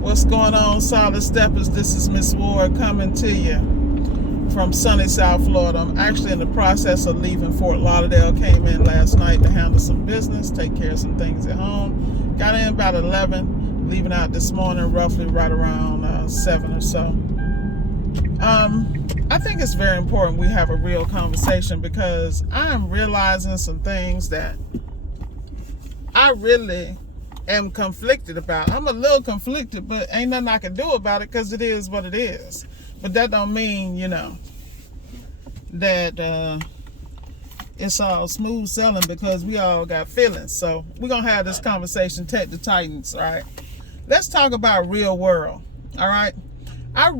What's going on, Solid Steppers? This is Miss Ward coming to you from sunny South Florida. I'm actually in the process of leaving Fort Lauderdale. Came in last night to handle some business, take care of some things at home. Got in about 11, leaving out this morning roughly right around 7 or so. I think it's very important we have a real conversation because I'm realizing some things that I really am conflicted about. I'm a little conflicted, but ain't nothing I can do about it because it is what it is. But that don't mean, that it's all smooth sailing because we all got feelings. So we're going to have this conversation, Tech the Titans, all right? Let's talk about real world, all right? I have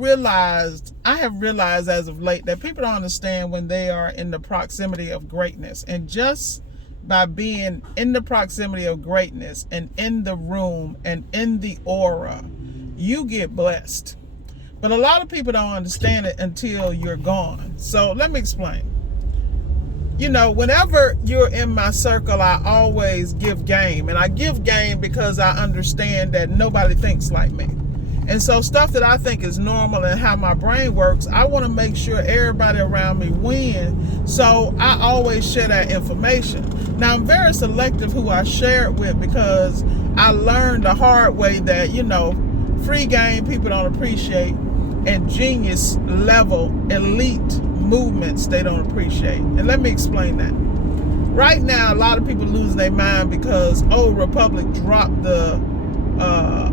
realized as of late that people don't understand when they are in the proximity of greatness. And just by being in the proximity of greatness and in the room and in the aura, you get blessed. But a lot of people don't understand it until you're gone. So let me explain. Whenever you're in my circle, I always give game. And I give game because I understand that nobody thinks like me. And so stuff that I think is normal and how my brain works, I want to make sure everybody around me win. So I always share that information. Now, I'm very selective who I share it with because I learned the hard way that, free game people don't appreciate and genius level elite movements they don't appreciate. And let me explain that. Right now, a lot of people losing their mind because Old Republic dropped the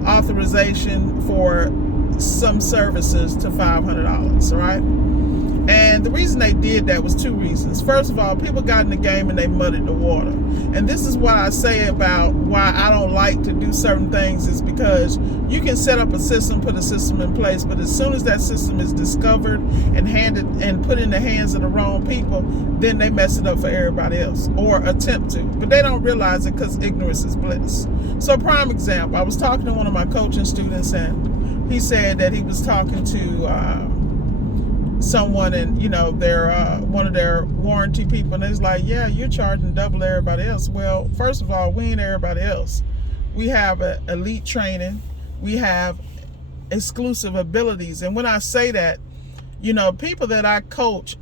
authorization for some services to $500, all right? And the reason they did that was two reasons. First of all, people got in the game and they muddied the water. And this is what I say about why I don't like to do certain things is because you can set up a system, put a system in place, but as soon as that system is discovered and handed and put in the hands of the wrong people, then they mess it up for everybody else or attempt to. But they don't realize it because ignorance is bliss. So prime example, I was talking to one of my coaching students and he said that he was talking to someone and they're one of their warranty people, and it's like, yeah, you're charging double everybody else. Well, first of all, we ain't everybody else. We have elite training, we have exclusive abilities. And when I say that, people that I coach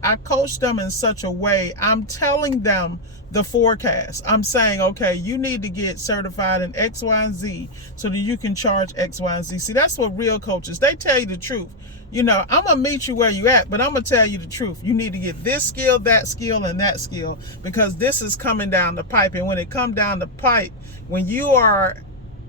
them in such a way, I'm telling them the forecast. I'm saying, okay, you need to get certified in X, Y, and Z so that you can charge X, Y, and Z. See, that's what real coaches, they tell you the truth. I'm going to meet you where you at, but I'm going to tell you the truth. You need to get this skill, that skill, and that skill because this is coming down the pipe. And when it comes down the pipe, when you are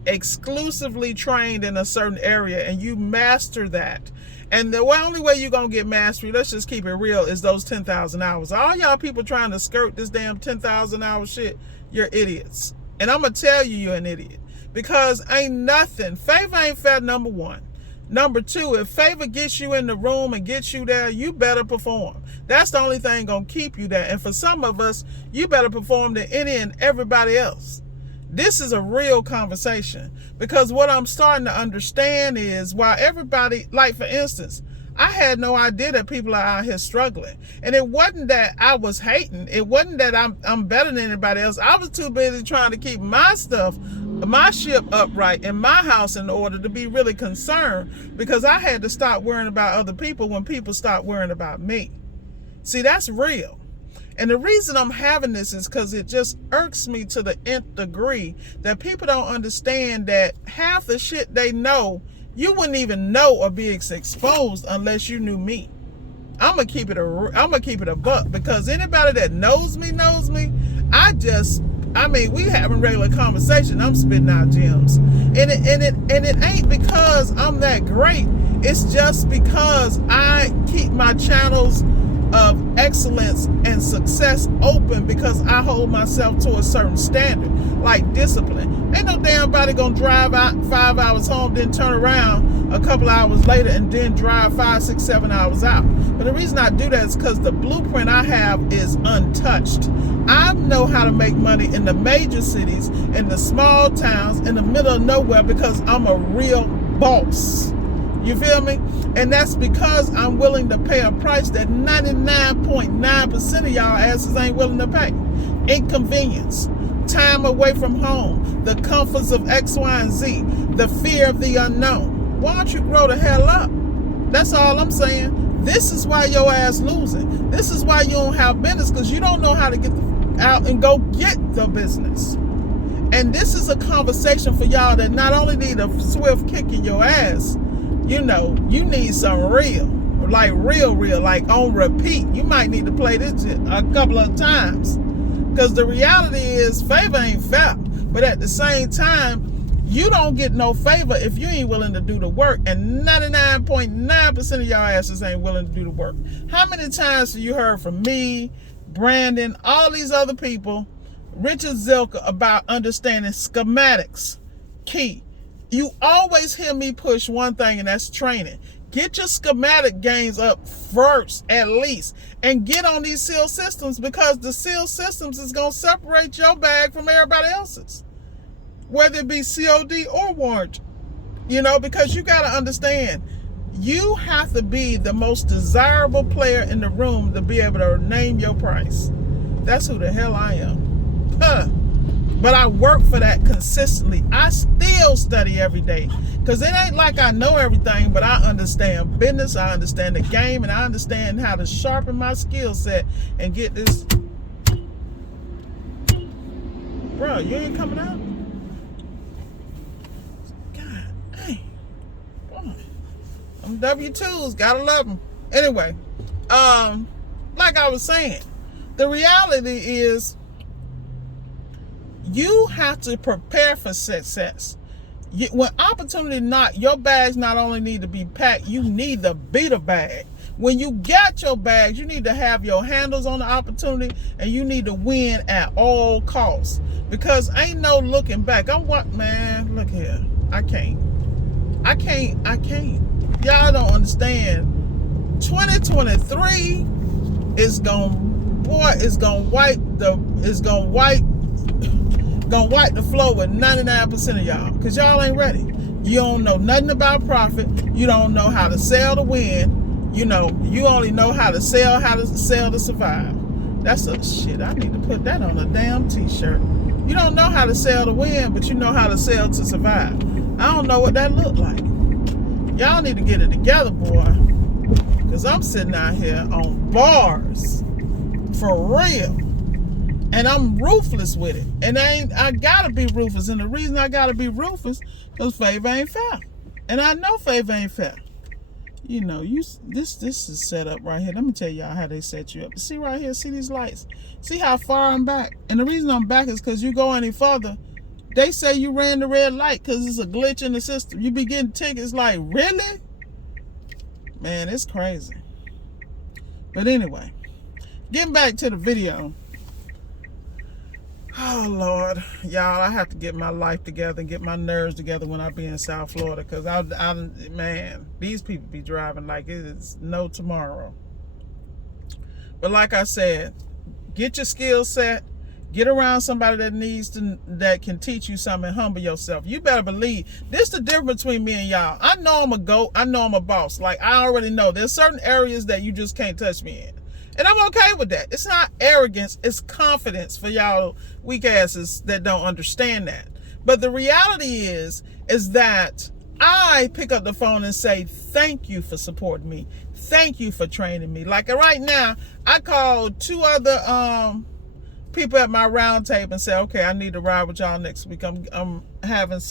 exclusively trained in a certain area and you master that, and the only way you're going to get mastery, let's just keep it real, is those 10,000 hours. All y'all people trying to skirt this damn 10,000 hour shit, you're idiots. And I'm going to tell you you're an idiot because ain't nothing. Favor ain't fair, number one. Number two, if favor gets you in the room and gets you there, you better perform. That's the only thing going to keep you there. And for some of us, you better perform than any and everybody else. This is a real conversation because what I'm starting to understand is why everybody, like for instance, I had no idea that people are out here struggling. And it wasn't that I was hating. It wasn't that I'm better than anybody else. I was too busy trying to keep my stuff, my ship upright in my house in order to be really concerned because I had to stop worrying about other people when people stopped worrying about me. See, that's real. And the reason I'm having this is because it just irks me to the nth degree that people don't understand that half the shit they know, you wouldn't even know or be exposed unless you knew me. I'm gonna keep it a buck because anybody that knows me. We having regular conversation. I'm spitting out gems, and it ain't because I'm that great. It's just because I keep my channels of excellence and success open because I hold myself to a certain standard, like discipline. Ain't no damn body gonna drive out 5 hours home, then turn around a couple hours later and then drive 5, 6, 7 hours out. But the reason I do that is because the blueprint I have is untouched. I know how to make money in the major cities, in the small towns, in the middle of nowhere because I'm a real boss. You feel me? And that's because I'm willing to pay a price that 99.9% of y'all asses ain't willing to pay. Inconvenience, time away from home, the comforts of X, Y, and Z, the fear of the unknown. why don't you grow the hell up? That's all I'm saying. This is why your ass losing. This is why you don't have business, because you don't know how to get out and go get the business. And this is a conversation for y'all that not only need a swift kick in your ass, you know, you need some real, like real, like on repeat. You might need to play this a couple of times, because the reality is favor ain't fair. But at the same time, you don't get no favor if you ain't willing to do the work, and 99.9% of y'all asses ain't willing to do the work. How many times have you heard from me, Brandon, all these other people, Richard Zilka, about understanding schematics? Key. You always hear me push one thing, and that's training. Get your schematic gains up first, at least, and get on these seal systems, because the seal systems is going to separate your bag from everybody else's, whether it be COD or warrant. You know, because you got to understand, you have to be the most desirable player in the room to be able to name your price. That's who the hell I am. But I work for that consistently. I still study every day, because it ain't like I know everything, but I understand business, I understand the game, and I understand how to sharpen my skill set and get this. Bro, you ain't coming out? God dang. Boy. Them W-2s, gotta love them. Anyway, like I was saying, the reality is, you have to prepare for success. When opportunity knock, your bags not only need to be packed, you need to beat a bag. When you got your bags, you need to have your handles on the opportunity, and you need to win at all costs, because ain't no looking back. Man, look here. I can't. Y'all don't understand. 2023 is gonna wipe the floor with 99% of y'all, because y'all ain't ready. You don't know nothing about profit. You don't know how to sell to win. You know, you only know how to sell to survive. That's a shit. I need to put that on a damn t-shirt. You don't know how to sell to win, but you know how to sell to survive. I don't know what that looked like. Y'all need to get it together, boy, because I'm sitting out here on bars for real. And I'm ruthless with it. And I gotta be ruthless. And the reason I gotta be ruthless, because favor ain't fair. And I know favor ain't fair. You know, this is set up right here. Let me tell y'all how they set you up. See right here, see these lights? See how far I'm back? And the reason I'm back is because you go any further, they say you ran the red light because it's a glitch in the system. You be getting tickets like, really? Man, it's crazy. But anyway, getting back to the video. Oh, Lord. Y'all, I have to get my life together and get my nerves together when I be in South Florida, because man, these people be driving like it is no tomorrow. But like I said, get your skill set, get around somebody that can teach you something, and humble yourself. You better believe, this is the difference between me and y'all. I know I'm a GOAT. I know I'm a boss. Like, I already know there's certain areas that you just can't touch me in. And I'm okay with that. It's not arrogance, it's confidence for y'all weak asses that don't understand that. But the reality is that I pick up the phone and say, thank you for supporting me. Thank you for training me. Like right now, I called 2 other people at my round table and said, okay, I need to ride with y'all next week. I'm having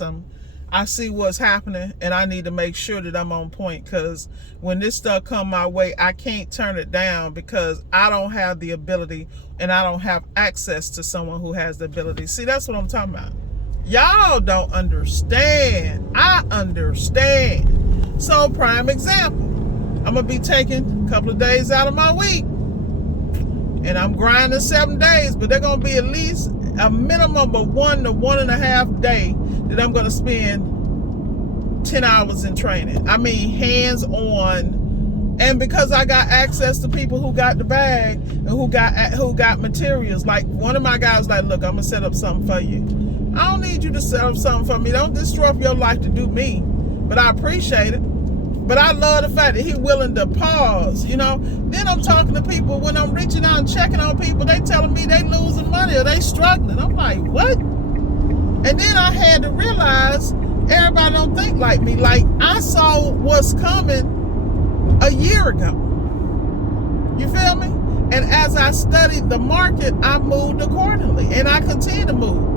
I see what's happening, and I need to make sure that I'm on point, because when this stuff come my way, I can't turn it down, because I don't have the ability and I don't have access to someone who has the ability. See, that's what I'm talking about. Y'all don't understand. I understand. So, prime example, I'm going to be taking a couple of days out of my week, and I'm grinding 7 days, but they're going to be at least a minimum of 1 to 1.5 day that I'm going to spend 10 hours in training. I mean, hands-on. And because I got access to people who got the bag and who got materials, like one of my guys was like, look, I'm going to set up something for you. I don't need you to set up something for me. Don't disrupt your life to do me. But I appreciate it. But I love the fact that he's willing to pause, you know. Then I'm talking to people, when I'm reaching out and checking on people, they telling me they losing money or they struggling. I'm like, what? And then I had to realize Everybody don't think like me. Like, I saw what's coming a year ago. You feel me? And as I studied the market, I moved accordingly. And I continue to move.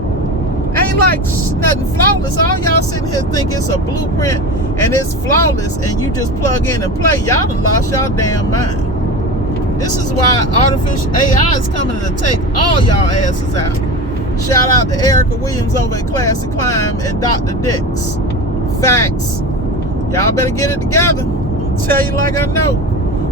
Ain't like nothing flawless. All y'all sitting here think it's a blueprint and it's flawless and you just plug in and play. Y'all done lost y'all damn mind. This is why artificial AI is coming to take all y'all asses out. Shout out to Erica Williams over at Classic Climb and Dr. Dix. Facts. Y'all better get it together. I'll tell you like I know.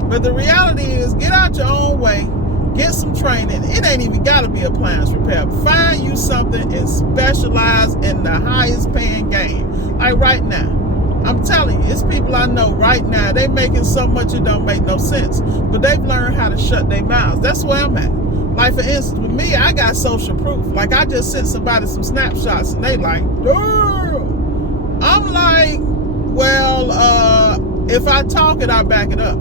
But the reality is, get out your own way. Get some training. It ain't even got to be appliance repair. Find you something and specialize in the highest paying game. Like right now. I'm telling you, it's people I know right now. They making so much it don't make no sense. But they've learned how to shut their mouths. That's where I'm at. Like for instance, with me, I got social proof. Like I just sent somebody some snapshots and they like, damn. I'm like, well, if I talk it, I back it up.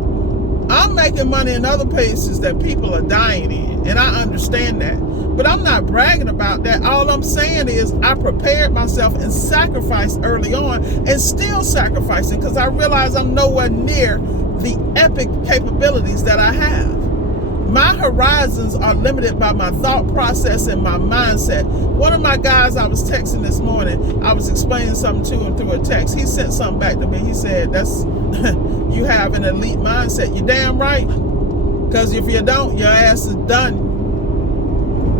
I'm making money in other places that people are dying in, and I understand that. But I'm not bragging about that. All I'm saying is I prepared myself and sacrificed early on and still sacrificing because I realize I'm nowhere near the epic capabilities that I have. My horizons are limited by my thought process and my mindset. One of my guys I was texting this morning, I was explaining something to him through a text. He sent something back to me. He said, "That's you have an elite mindset." You're damn right. Because if you don't, your ass is done.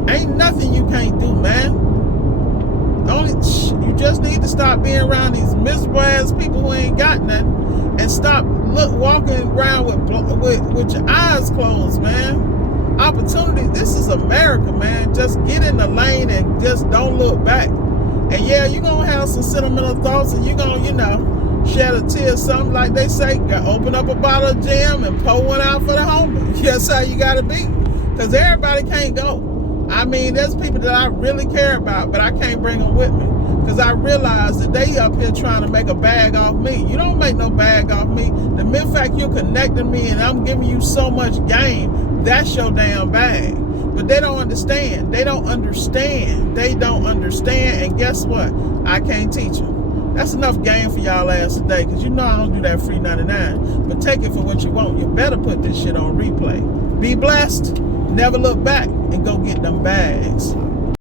Ain't nothing you can't do, man. You just need to stop being around these miserable ass people who ain't got nothing and stop walking around with your eyes closed, man. Opportunity. This is America, man. Just get in the lane and just don't look back. And yeah, you're going to have some sentimental thoughts and you're going to, shed a tear, something like they say, open up a bottle of jam and pour one out for the homie. That's how you got to be. Because everybody can't go. I mean, there's people that I really care about, but I can't bring them with me. Because I realize that they up here trying to make a bag off me. You don't make no bag off me. The mere fact you're connecting me and I'm giving you so much game, that's your damn bag. But they don't understand. They don't understand. They don't understand. And guess what? I can't teach them. That's enough game for y'all ass today, because you know I don't do that free 99. But take it for what you want. You better put this shit on replay. Be blessed. Never look back and go get them bags.